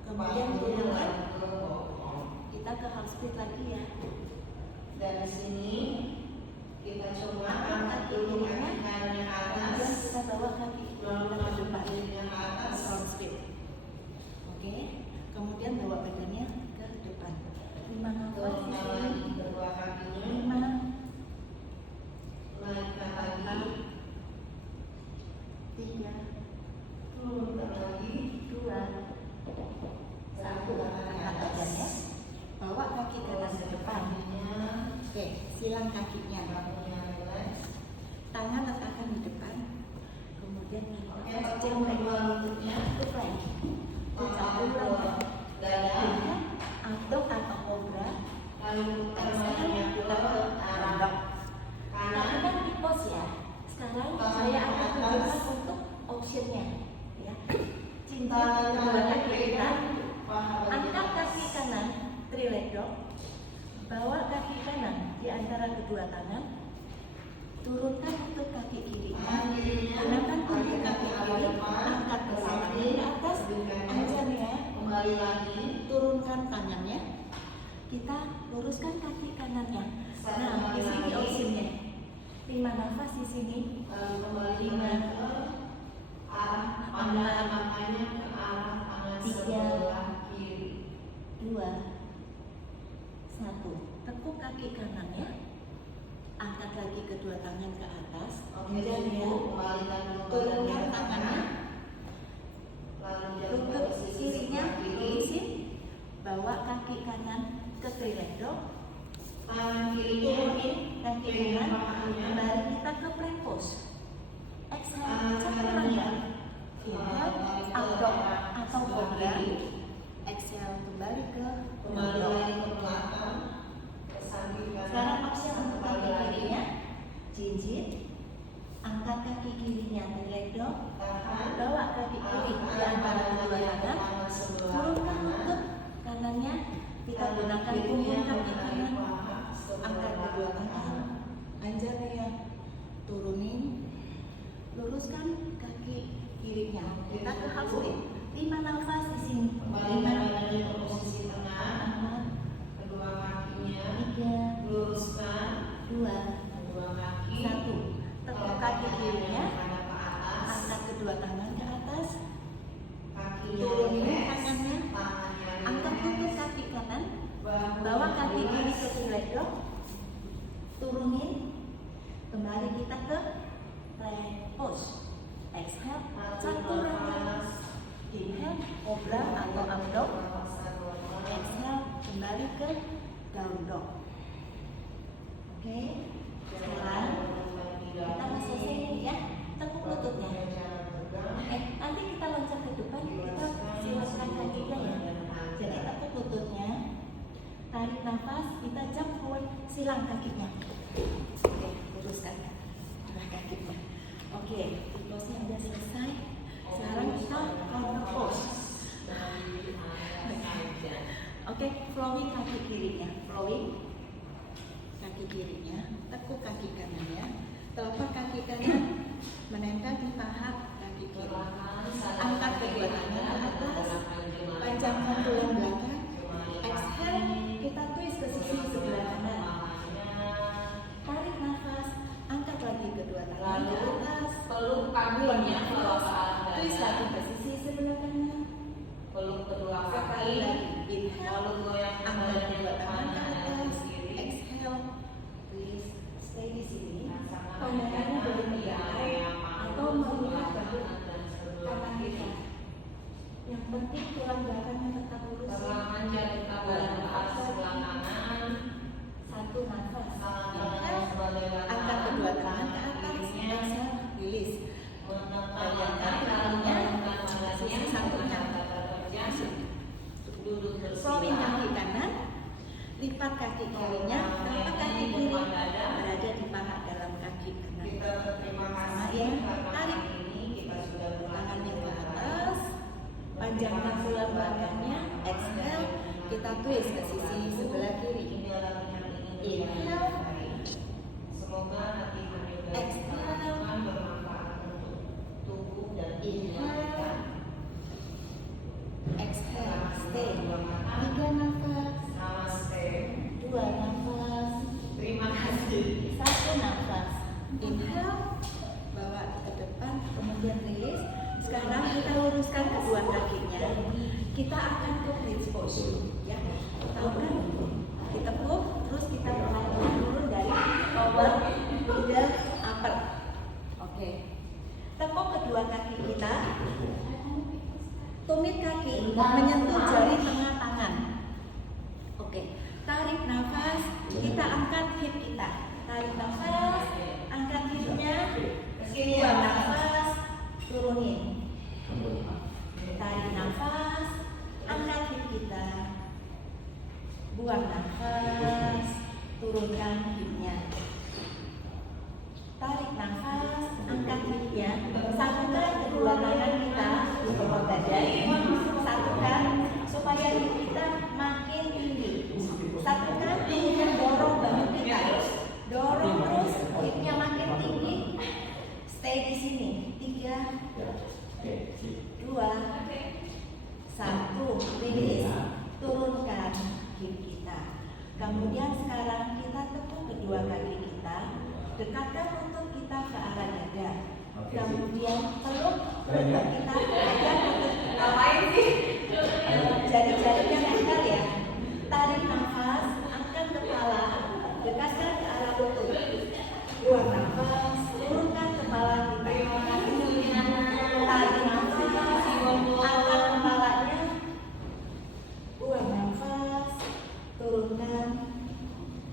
Kemudian turunkan, kita ke half split lagi ya. Dari sini kita coba Angkat angkat kaki dulu kirinya, kaki kanannya ke kemudian atas, kita bawa kaki lalu kita ke depan. kirinya ke atas, Front split. Oke, kemudian bawa badannya ke depan. 5 nafas di turunkan sini. lagi kedua kakinya, 5, naikkan lagi, 3, turunkan lagi, 2, 1. Angkat badannya. Bawa kaki kanan ke depan. kakinya, Oke, silang kakinya. kakinya relax. Tangan letakkan di depan. Kemudian Oke, nafas tekuk jempek. kedua lututnya, Itu plank. Itu angkat campur ke dada, abdok atau kobra. lalu putar Sekarang badannya kita ke ke arah abdok. kanan, Lakukan di pose ya. Sekarang saya akan tunjukkan untuk optionnya. Ya. Cinta kedua kaki kita. Angkat kaki kanan, three leg dog. Bawa kaki kanan di antara kedua tangan. Turunkan lutut kaki kirinya. Gunakan punggung kaki kiri. Angkat kedua tangan ke atas. Anjangnya. Kembali lagi, Turunkan tangannya. Kita luruskan kaki kanannya. Nah, di sini opsinya. 5 nafas di sini. lalu kembali lagi ke arah pandangan matanya ke arah tangan 3, sebelah kiri. 2, 1. Tekuk kaki kanannya. Angkat lagi kedua tangan ke atas. Oke, Anjangnya. kembalikan dulu Turunkan badannya ke tangannya. kanan. Lalu jatuh ke Lutut posisi kirinya sebelah kiri. lurusin. Bawa kaki kanan ke three leg dog. Tangan kirinya Turunin kaki pegang kanan. pahanya. Kembali kita ke plank pose. Exhale, Tangan chaturanga. kanannya Inhale, abdok atau kobra. Exhale, kembali ke kembali abdok. lagi ke belakang, ke samping kanan. Sekarang opsi untuk Kembali kaki lagi. kirinya, jinjit. Angkat kaki kirinya, three leg dog. Tahan. Bawa kaki kiri di antara kedua tangan. Turunkan lutut kanannya. Kita gunakan punggung kaki kanan. Angkat kedua tangan. Anjangnya. Turunin. Luruskan kaki kirinya. Kita ke half split. 5 nafas di sini. Kembali 5, badannya ke posisi tengah, 4, kedua kakinya 3, luruskan, 2, kedua kaki 1. Tekuk kaki kirinya. menghadap ke atas, Angkat kedua tangan ke atas. kakinya Turunin relax, tangannya. tangannya Angkat relax, lutut kaki kanan. bahu Bawa kaki kiri relax. ke three leg dog. Turunin. Kembali kita ke plank pose. Exhale, chaturanga. Inhale, kobra atau abdok. Exhale, kembali ke down dog. Oke. Sekarang kita masih selesai nih ya. Tekuk lututnya. Nanti kita loncat ke depan, kita silaskan kakinya ya. Jadi tekuk lututnya, tarik nafas, kita jump forward, silang kakinya. Oke, luruskan dua kakinya. Oke, pose-nya udah selesai. Sekarang kita counter pose. Oke, flowing kaki kirinya, flowing kaki kirinya, tekuk kaki kanannya, telapak kaki kanan menempel di paha kaki kiri. Angkat kedua tangan ke atas, panjangkan tulang belakang. Exhale, kita twist ke sisi sebelah kanan. Tarik nafas, angkat lagi kedua tangan ke atas. peluk kakinya ke atas, Twist lagi ke sisi sebelah kanan. peluk kedua Sekali kaki, lagi, inhale, lalu goyang angkat kedua tangan ke kanan atas. kiri. Exhale, twist, stay lipat kaki kirinya, tapak kaki kiri berada di paha dalam kaki kanan. Kita berterima Sama kasih ya, karena tarik hari ini kita sudah tangannya ke atas, panjangkan tulang belakangnya, exhale, kita twist ke sisi sebelah kiri. Inhale, Semoga nanti juga exhale, akan bermanfaat untuk tubuh dan inhale, exhale, stay. Dua mata. 3 nafas, Namaste. 2 nafas, Terima kasih. 1 nafas. Inhale, bawa ke depan, kemudian release. Sekarang kita luruskan kedua kakinya. Kita akan ke bridge pose, ya. Tahu kan? Ditekuk, terus kita perlahan turun dari lower middle upper. Oke. Tekuk kedua kaki kita. Tumit kaki menyentuh jari tengah tangan. Oke. Tarik nafas, kita angkat hip kita. Tarik nafas, angkat hipnya. Buang nafas, turunin. Tarik nafas, angkat hip kita. Buang nafas, turunkan hipnya. Tarik nafas, angkat hipnya. Satukan kedua tangan kita di bawah badan. Satukan supaya hip kita makin tinggi. Satukan, kemudian dorong bahu kita. Dorong terus, hipnya makin tinggi. Stay di sini. 3, 2, 1. Release. Turunkan hip kita. Kemudian sekarang kita tekuk kedua kaki kita. Dekatkan lutut kita ke arah dada. Kemudian peluk lutut kita. Pegang lutut kita. Ngapain sih? Jari-jarinya nempel ya. Tarik nafas, angkat kepala, dekatkan ke arah lutut. Buang nafas, turunkan kepala kita. Tarik nafas, angkat kepalanya. Buang nafas, turunkan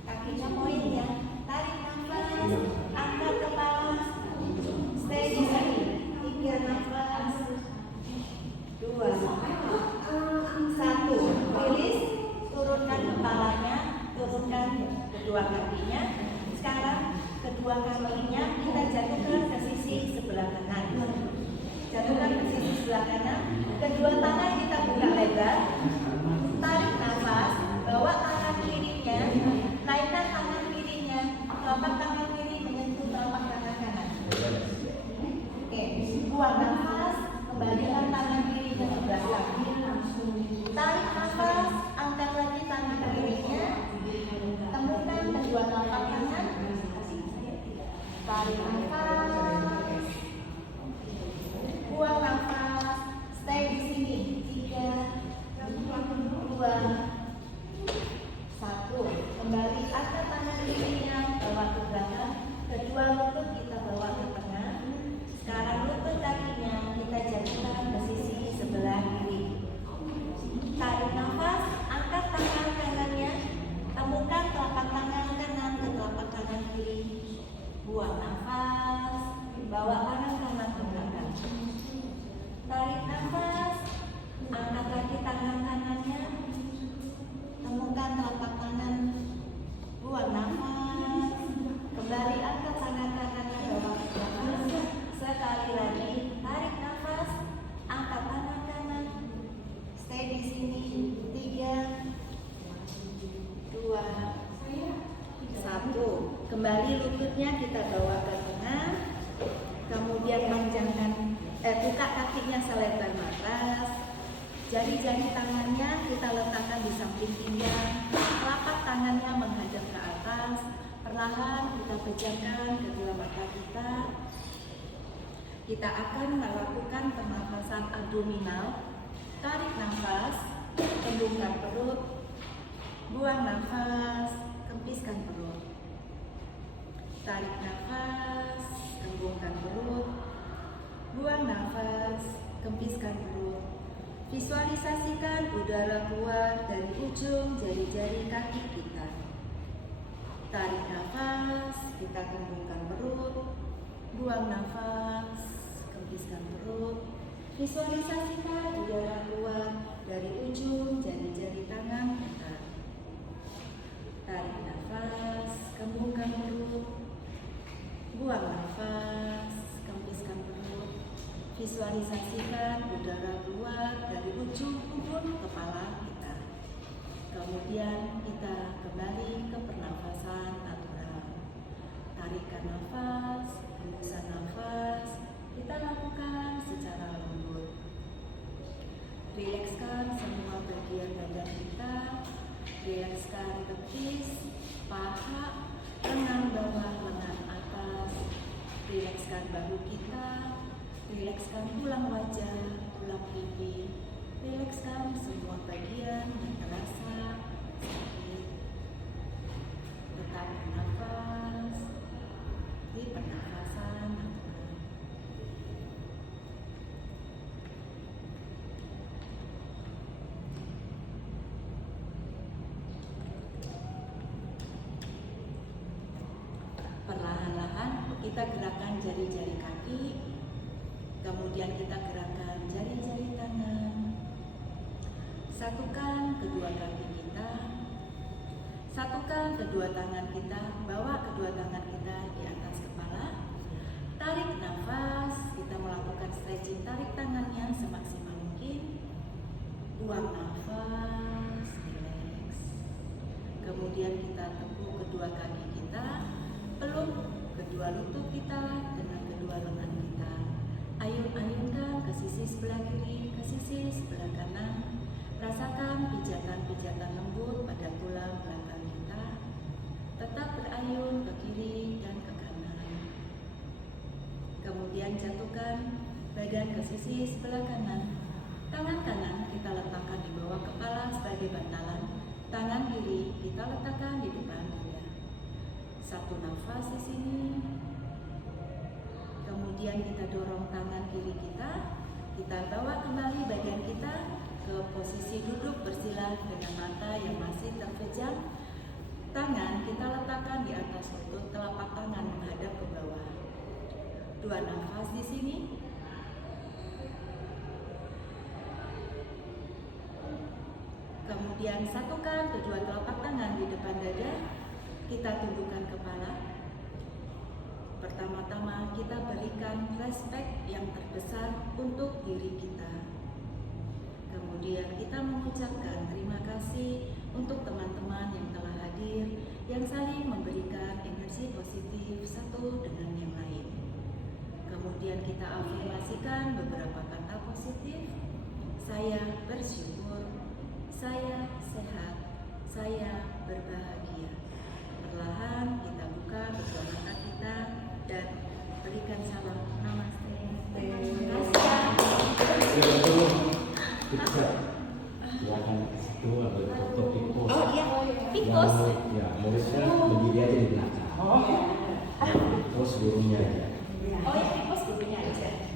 kakinya poin ya. Tarik nafas, angkat kepala. Stay di sini. 3 nafas, 2, 1. Release. Turunkan kepalanya, turunkan kedua kakinya. Sekarang kedua kakinya kita jatuhkan ke sisi sebelah kanan. Jatuhkan ke sisi sebelah kanan. Kedua tangan kita buka lebar. Tarik nafas, bawa tangan kirinya, naikkan tangan kirinya, telapak tangan kiri menyentuh telapak tangan kanan. Oke, buang nafas, kembalikan tangan kiri ke sebelah kaki. Tarik nafas, angkat lagi tangan kirinya, temukan kedua telapak tangan. Tarik nafas, buang nafas, stay di sini. 3, 2, 1. Kembali angkat tangan kirinya, bawa ke belakang. Kedua lutut kita bawa ke tengah. Sekarang lutut kakinya kita jatuhkan ke sisi sebelah kiri. Tarik nafas, angkat tangan kanannya, temukan telapak tangan kanan ke telapak tangan kiri. Buang nafas, bawa tangan kanan ke belakang. Tarik nafas, angkat lagi tangan kanannya, temukan telapak tangan. Buang nafas, kembali angkat tangan kanannya, bawa ke belakang. Sekali lagi, tarik nafas, angkat tangan kanan. Stay di sini. 3, 2, 1. Kembali lututnya kita bawa ke tengah. Kemudian panjangkan, buka kakinya selebar matras. Jari-jari tangannya kita letakkan di samping pinggang. Telapak tangannya menghadap ke atas. Perlahan kita pejamkan kedua mata kita. Kita akan melakukan pernapasan abdominal. Tarik nafas, kembungkan perut. Buang nafas, kempiskan perut. Tarik nafas, kembungkan perut. Buang nafas, kempiskan perut. Visualisasikan udara keluar dari ujung jari-jari kaki kita. Tarik nafas, kita kembungkan perut. Buang nafas, kempiskan perut. Visualisasikan udara keluar dari ujung jari-jari tangan kita. Visualisasikan udara keluar dari ujung ubun kepala kita. Kemudian kita kembali ke pernafasan natural. Tarikan nafas, hembusan nafas, kita lakukan secara lembut. Rilekskan semua bagian badan kita, rilekskan betis, paha, lengan bawah, lengan atas, rilekskan bahu kita, rilekskan tulang wajah, tulang pipi, rilekskan semua bagian yang terasa sakit. Tetap bernafas di pernafasan natural. Perlahan-lahan kita gerakan jari-jari kaki, kemudian kita gerakan jari-jari tangan. Satukan kedua kaki kita, satukan kedua tangan kita, bawa kedua tangan kita di atas kepala. Tarik nafas, kita melakukan stretching, tarik tangannya semaksimal mungkin. Buang nafas, relax. Kemudian kita tepuk kedua kaki kita, peluk kedua lutut kita dengan kedua lengan kita. Ayun-ayunkan ke sisi sebelah kiri, ke sisi sebelah kanan. Rasakan pijatan-pijatan lembut pada tulang belakang kita. Tetap berayun ke kiri dan ke kanan. Kemudian jatuhkan badan ke sisi sebelah kanan. Tangan kanan kita letakkan di bawah kepala sebagai bantalan. Tangan kiri kita letakkan di depan dada. Satu nafas di sini. Kemudian kita dorong tangan kiri kita. Kita bawa kembali badan kita ke posisi duduk bersila dengan mata yang masih terpejam. Tangan kita letakkan di atas lutut, telapak tangan menghadap ke bawah. Dua nafas di sini. Kemudian satukan kedua telapak tangan di depan dada. Kita tundukkan kepala. Pertama-tama kita berikan respect yang terbesar untuk diri kita. Kemudian kita mengucapkan terima kasih untuk teman-teman yang telah hadir, yang saling memberikan energi positif satu dengan yang lain. Kemudian kita afirmasikan beberapa kata positif. Saya bersyukur, saya sehat, saya berbahagia. Perlahan kita buka kedua mata kita dan berikan salam. Namaste. Terima kasih. Silakan itu ada foto pikos. Oh iya, pikos. Ya, muridnya berdiri aja di belakang. Pikos gurunya aja. Oh iya, pikos gurunya aja.